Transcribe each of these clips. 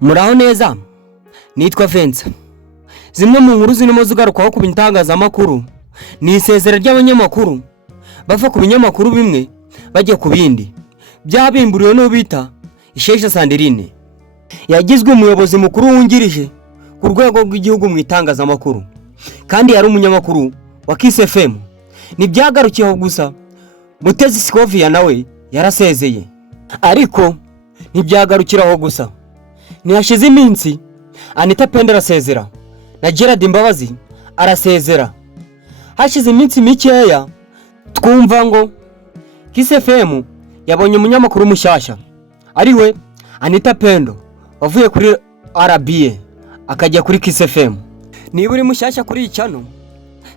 Muraho neza, nitwa Vincent. Zimwe mu nkuru zirimo zigarukaho ku bitangazamakuru ni isezera ry'abanyamakuru bava ku binyamakuru bimwe bajya ku bindi. Byabimburiwe no bita Isheja Sandrine, yagizwe umuyobozi mukuru wungirije ku rwego rw'igihugu mu itangazamakuru, kandi yari umunyamakuru wa Kiss FM. Ntibyagarukiyeho gusa, Mutesi Scovia nawe yarasezeye. Ariko ntibyagarukiraho gusa, ntihashize iminsi Anita Pendo arasezera na Gerard Mbabazi arasezera. Hashize iminsi mikeya twumva ngo Kiss FM yabonye umunyamakuru mushyashya, ariwe Anita Pendo wavuye kuri RBA akajya kuri Kiss FM. Niba uri mushyashya kuri iki channel,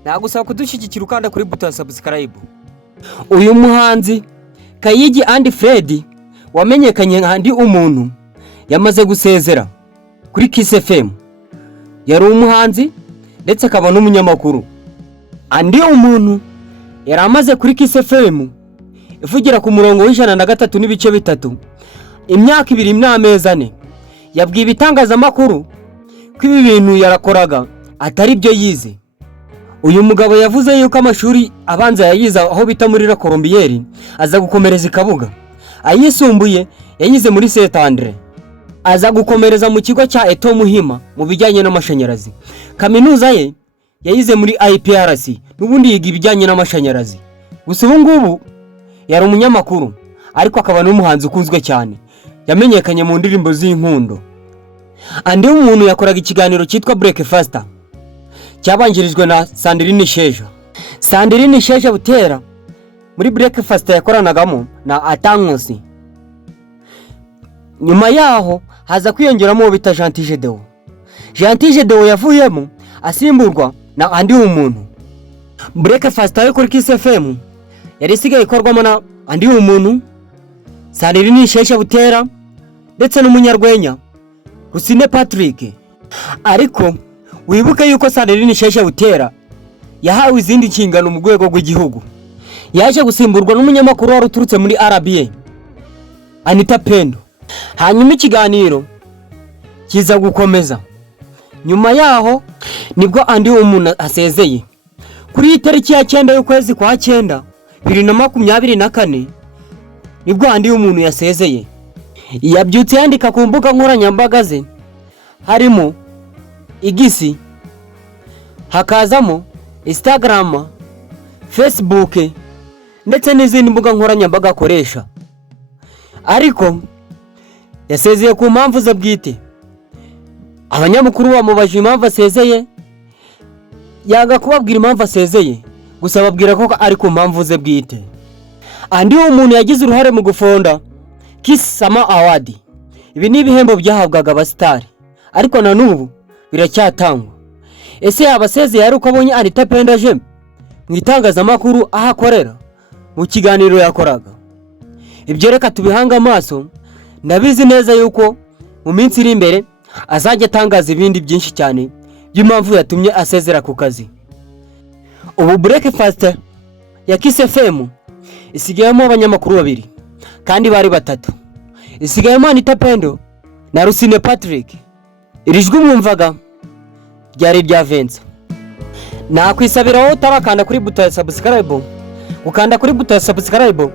nagusaba kudushyigikira ukanda kuri buto ya subscribe. Uyu muhanzi Kayigi and Fred wamenyekanye nka Ndi Umuntu yamaze gusezera kuri Kiss FM. Yari umuhanzi ndetse akaba n'umunyamakuru. Ndi Umuntu yari amaze kuri Kiss FM ivugira ku murongo w'103 n'ibice bitatu imyaka 2 n'amezi 4. Yabwiye ibitangazamakuru ko ibi bintu yarakoraga atari byo yize. Uyu mugabo yavuze yuko amashuri abanza yayize aho bita muri La Colombière, aza gukomereza Kabuga. Ayisumbuye yayize muri Saint Andre, aza gukomereza mu kigo cya Eto Muhima mu bijyanye n'amashanyarazi. Kaminuza ye yayize muri IPRC, n'ubundi yiga ibijyanye n'amashanyarazi. Gusa ubu ngubu yari umunyamakuru, ariko akaba n'umuhanzi ukunzwe cyane, yamenyekanye mu ndirimbo z'inkundo. Ndi Umuntu yakoraga ikiganiro cyitwa Breakfast, cyabangirijwe na Sandrine Isheja. Sandrine Isheja Butera muri Breakfast yakoranagamo na Atankusi. Nyuma yaho haza kwiyongeramo bita Gentil Gedeon. Gentil Gedeon yavuyemo asimburwa na Ndi Umuntu. Breakfast yo kuri Kiss FM yari isigaye ikorwamo na Ndi Umuntu, Sandrine Isheja Butera ndetse n'umunyarwenya Rusine Patrick. Ariko wibuke yuko Sandrine Isheja Butera yahawe izindi nshingano mu rwego rw'igihugu. Yaje gusimburwa n'umunyamakuru wari uturutse muri RBA, Anita Pendo. Hanyuma ikiganiro kiza gukomeza. Nyuma yaho nibwo Ndi Umuntu asezeye kuri itariki ya 9 y'ukwezi kwa 9 2024. Nibwo Ndi Umuntu yasezeye. Yabyutse yandika ku mbuga nkoranyambaga ze, harimo Igisi, hakazamo Instagram, Facebook ndetse n'izindi mbuga nkoranyambaga akoresha. Ariko yasezeye ku mpamvu ze bwite. Abanyamakuru bamubajije impamvu asezeye, yaga kubabwira impamvu asezeye, gusa babwira ko ari ku mpamvu ze bwite. Ndi Umuntu yagize uruhare mu gufonda Kiss Sama Award. Ibi ni ibihembo byahabwaga abasitari, ariko na n'ubu biracyatangwa. Ese abasezeye ari uko abonye Anita Pendo aje mu itangazamakuru aho akorera mu kiganiro yakoraga? Ibyo reka tubihanga amaso. Ndabizi neza yuko mu minsi iri imbere azajya atangaza ibindi byinshi cyane by'impamvu yatumye asezera ku kazi. Ubu Breakfast ya Kiss FM isigayemo abanyamakuru 2 kandi bari 3. Isigayemo Anita Pendo na Rusine Patrick. Irijwi mwumvaga ryari rya Vincent. Nakwisabiraho utarakanda kuri buto ya subscribe, ukanda kuri buto ya subscribe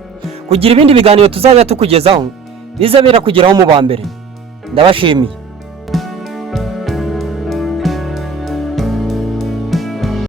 kugira ibindi biganiro tuzajya tukugezaho bizabera kugeraho mu bambere. Ndabashimiye.